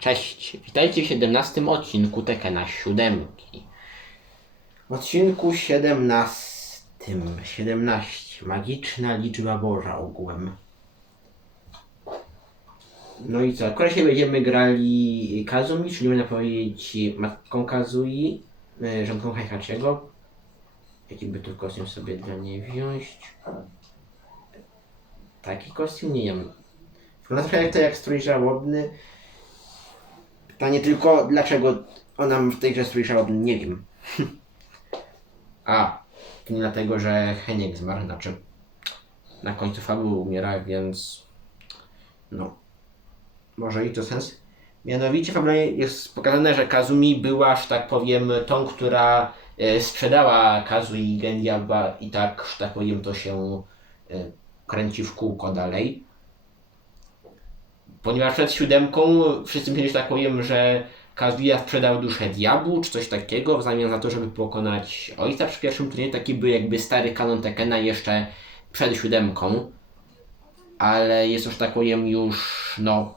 Cześć, witajcie w 17 odcinku Tekena 7. W odcinku 17. 17. Magiczna liczba Boża ogółem. No i co? Akurat się będziemy grali Kazumi, czyli można powiedzieć matką Kazui, y, żonką Heihachiego. Jaki by tu kostium sobie dla niej wziąć? Taki kostium? Nie wiem. Wygląda trochę jak to jak strój żałobny. Pytanie tylko, dlaczego ona w tej grze żałobny? Nie wiem. A, to nie dlatego, że Heniek zmarł, znaczy na końcu fabuły umiera, więc no, może i to sens. Mianowicie w jest pokazane, że Kazumi była, że tak powiem, tą, która e, sprzedała Kazui Gendiaba i tak, że tak powiem, to się e, kręci w kółko dalej. Ponieważ przed siódemką wszyscy myśleli, że tak powiem, że Kazuya sprzedał duszę diabłu, czy coś takiego, w zamian za to, żeby pokonać ojca przy pierwszym turnieju. Taki był jakby stary kanon Tekena jeszcze przed siódemką. Ale jest już, tak powiem, już, no...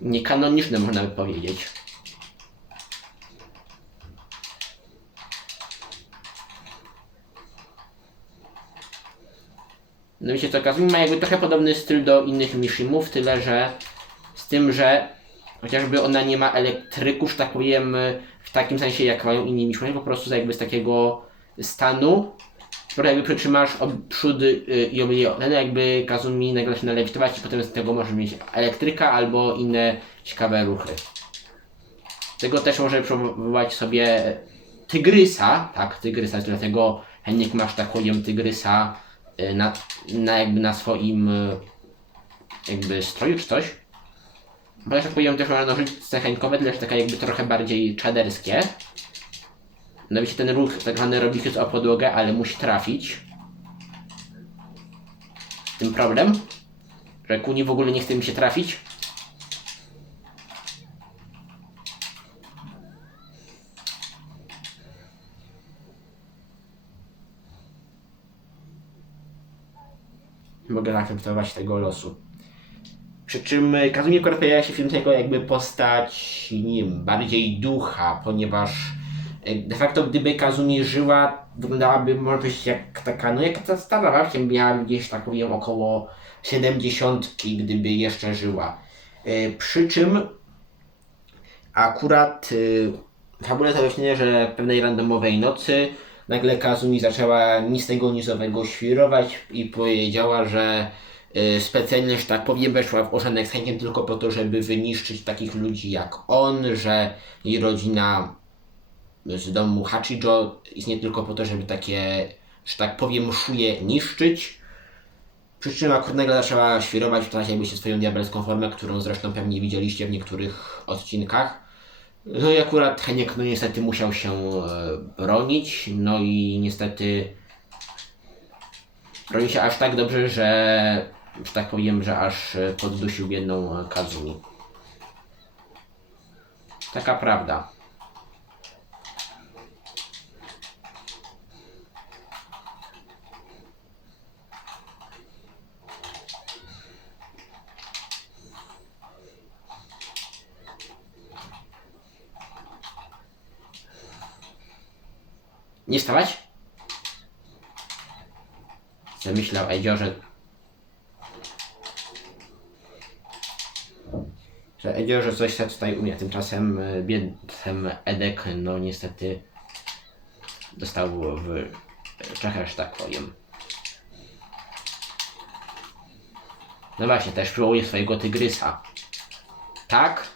Niekanoniczne można by powiedzieć. No wiecie co, Kazumi ma jakby trochę podobny styl do innych Mishimów, tyle że z tym, że chociażby ona nie ma elektryków, że tak powiem, w takim sensie jak mają inni Mishimowie, po prostu jakby z takiego stanu, skoro jakby przytrzymasz przód y, i obliwie jakby Kazumi nagle zaczyna lewitować i potem z tego możesz mieć elektryka albo inne ciekawe ruchy. Tego też może próbować sobie Tygrysa, tak, Tygrysa, dlatego Hennik masz tak powiem Tygrysa na, na jakby na swoim y, jakby stroju czy coś. Bo ja powiem też nożyce henkowe, tyle że taka jakby trochę bardziej czaderskie. No wiecie, ten ruch tak zwany robi chyt o podłogę, ale musi trafić. Tym problem, że kuni w ogóle nie chce mi się trafić. Mogę zaakceptować tego losu. Przy czym Kazumi akurat pojawia się w filmie jako jakby postać, wiem, bardziej ducha, ponieważ e, de facto gdyby Kazumi żyła, wyglądałaby może być jak taka, no jak ta stara babcia miała gdzieś tak powiem około 70, gdyby jeszcze żyła. E, Przy czym akurat fabule to wyjaśnienie, że pewnej randomowej nocy nagle Kazumi zaczęła nic tego świrować i powiedziała, że y, specjalnie, że tak powiem, weszła w ożenek z tylko po to, żeby wyniszczyć takich ludzi jak on, że jej rodzina z domu Hachijo istnieje tylko po to, żeby takie, że tak powiem, szuje niszczyć. Przy czym akurat nagle zaczęła świrować, wtedy jakby się swoją diabelską formę, którą zresztą pewnie widzieliście w niektórych odcinkach. No i akurat Heniek no niestety musiał się e, bronić, no i niestety broni się aż tak dobrze, że, że tak powiem, że aż e, poddusił jedną e, Kazumi. Taka prawda. Nie wstawać? Zamyślał Edzio, że... Że Edzio, że coś się tutaj umie. Tymczasem e, biedem Edek, no niestety dostał w Czechach, że tak powiem. No właśnie, też przywołuje swojego tygrysa. Tak?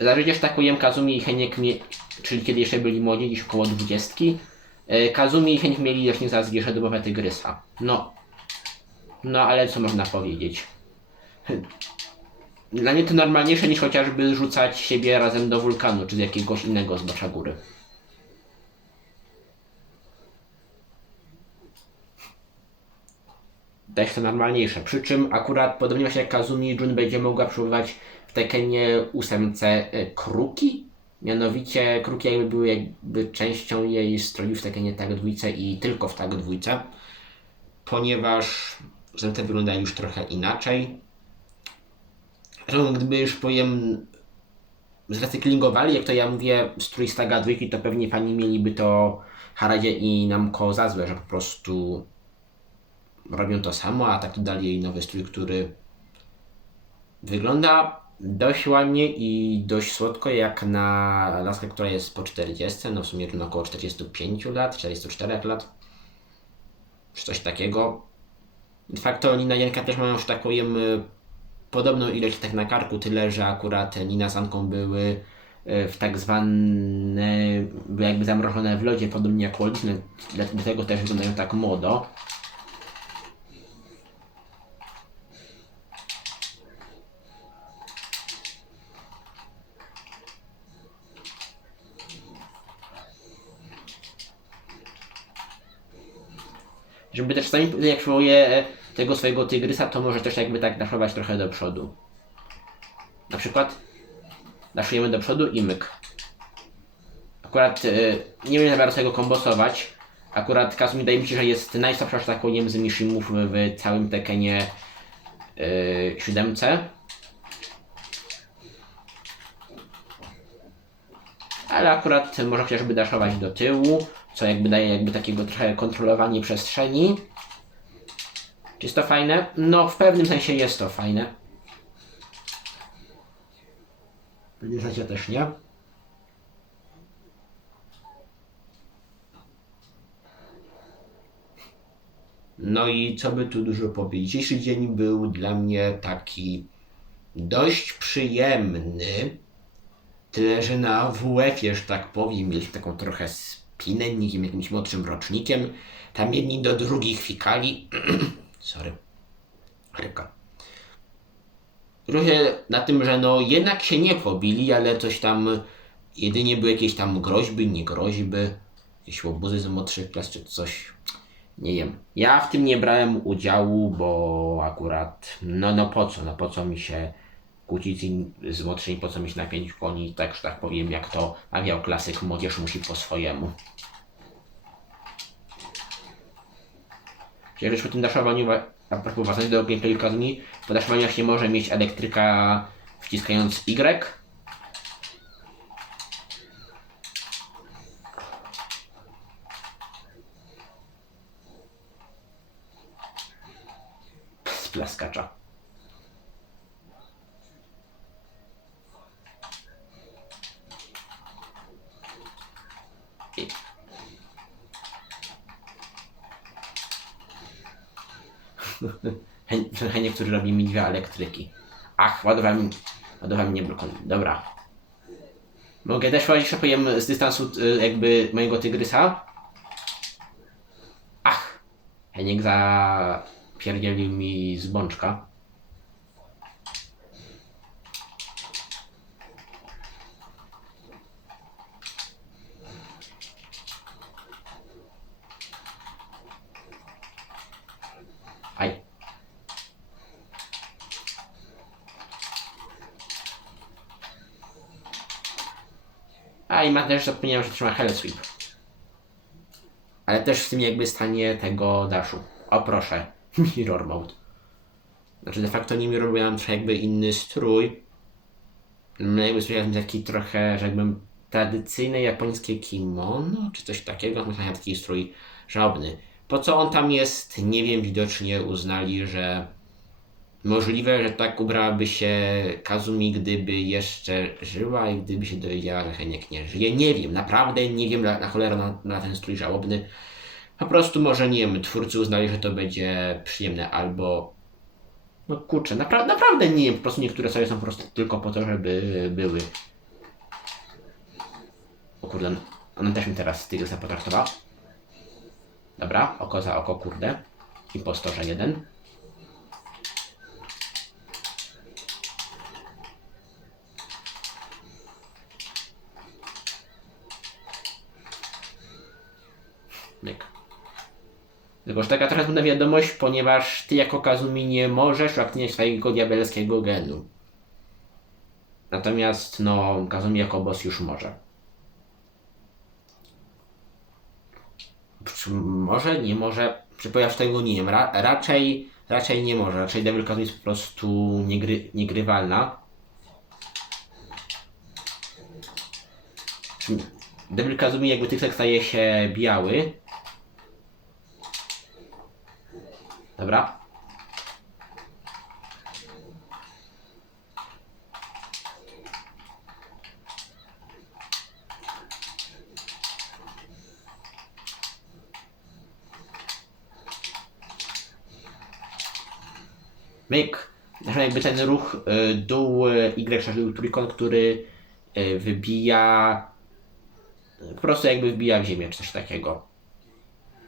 Zażycie, że tak powiem, Kazumi i Heniek, mie- czyli kiedy jeszcze byli młodzi, gdzieś około dwudziestki, e, Kazumi i Heniek mieli właśnie za zwierzę domowe tygrysa. No. No, ale co można powiedzieć? Dla mnie to normalniejsze niż chociażby rzucać siebie razem do wulkanu, czy z jakiegoś innego zbocza góry. Też to normalniejsze. Przy czym akurat podobnie właśnie jak Kazumi Jun będzie mogła przebywać w Tekenie ósemce e, kruki. Mianowicie kruki jakby były jakby częścią jej stroju w Tekenie tak dwójce i tylko w tak dwójce. ponieważ te wyglądają już trochę inaczej. Zresztą gdyby już powiem zrecyklingowali, jak to ja mówię, strój z Taga dwójki, to pewnie fani mieliby to Haradzie i Namco za złe, że po prostu robią to samo, a tak tu dali jej nowy strój, który wygląda dość ładnie i dość słodko, jak na laskę, która jest po 40, no w sumie na około 45 lat, 44 lat, czy coś takiego. De facto Nina też mają, że tak powiem, podobną ilość tak na karku, tyle że akurat Nina z Anką były e, w tak zwane, jakby zamrożone w lodzie, podobnie jak Waldine, dlatego też wyglądają tak młodo. Żeby też czasami jak próbuje tego swojego tygrysa, to może też jakby tak daszować trochę do przodu. Na przykład daszujemy do przodu i myk. Akurat y, nie wiem jak tego kombosować. Akurat Kazumi wydaje mi się, że jest tak powiem, z Mishimów w całym Tekenie yy, siódemce. Ale akurat może chociażby daszować do tyłu, co jakby daje jakby takiego trochę kontrolowanie przestrzeni. Czy jest to fajne? No, w pewnym sensie jest to fajne. W pewnym sensie też nie. No i co by tu dużo powiedzieć? Dzisiejszy dzień był dla mnie taki dość przyjemny. Tyle, że na WF-ie, że tak powiem, mieliśmy taką trochę spinę, nikim jakimś młodszym rocznikiem. Tam jedni do drugich fikali. Sorry. Rybka. Trochę na tym, że no jednak się nie pobili, ale coś tam jedynie były jakieś tam groźby, nie groźby, jakieś łobuzy z młodszych klas czy coś. Nie wiem. Ja w tym nie brałem udziału, bo akurat no no po co, no po co mi się kłócić z młodszymi, po co mi się napięć koni, tak że tak powiem, jak to mawiał klasyk, młodzież musi po swojemu. Jeżeli przy tym daszowaniu, a propos wracając do gameplayu Kazumi, po daszowaniach nie może mieć elektryka wciskając Y. Plaskacza. I Hen- Henie, który robi mi dwie elektryki. Ach, ładowałem, ładowałem nie blokon. Dobra. Mogę też że powiem z dystansu y, jakby mojego tygrysa. Ach! Heniek zapierdzielił mi z bączka. A i ma też zapomniałem, że trzyma Hell Sweep. Ale też w tym jakby stanie tego daszu. O proszę, Mirror Mode. Znaczy de facto nie Mirror, bo ja mam trochę jakby inny strój. No jakby strój taki trochę, że jakbym tradycyjne japońskie kimono, czy coś takiego. Myślałem taki strój żałobny. Po co on tam jest, nie wiem, widocznie uznali, że możliwe, że tak ubrałaby się Kazumi, gdyby jeszcze żyła i gdyby się dowiedziała, że Heniek nie żyje. Nie wiem, naprawdę nie wiem na, na cholerę na, na ten strój żałobny. Po prostu może, nie wiem, twórcy uznali, że to będzie przyjemne albo... No kurczę, napra naprawdę nie wiem, po prostu niektóre sobie są po prostu tylko po to, żeby były. O kurde, ona też mi teraz Stygesa potraktowała. Dobra, oko za oko, kurde. Impostorze jeden. Myk. Tylko, że taka trochę smutna wiadomość, ponieważ ty jako Kazumi nie możesz uaktywniać swojego diabelskiego genu. Natomiast, no, Kazumi jako boss już może. Czy może, nie może, Czy ponieważ tego nie wiem, ra, raczej, raczej nie może, raczej Devil Kazumi jest po prostu niegry, niegrywalna. Devil Kazumi jakby Tyksek staje się biały. Dobra. Myk. Zresztą jakby ten ruch y, dół y, Y, czyli trójkąt, który y, wybija po prostu jakby wbija w ziemię, czy coś takiego.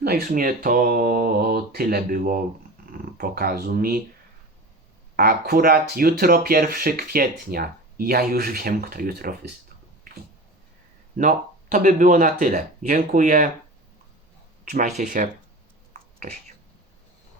No i w sumie to tyle było pokazu mi. Akurat jutro 1 kwietnia. Ja już wiem, kto jutro wystąpi. No, to by było na tyle. Dziękuję. Trzymajcie się. Cześć.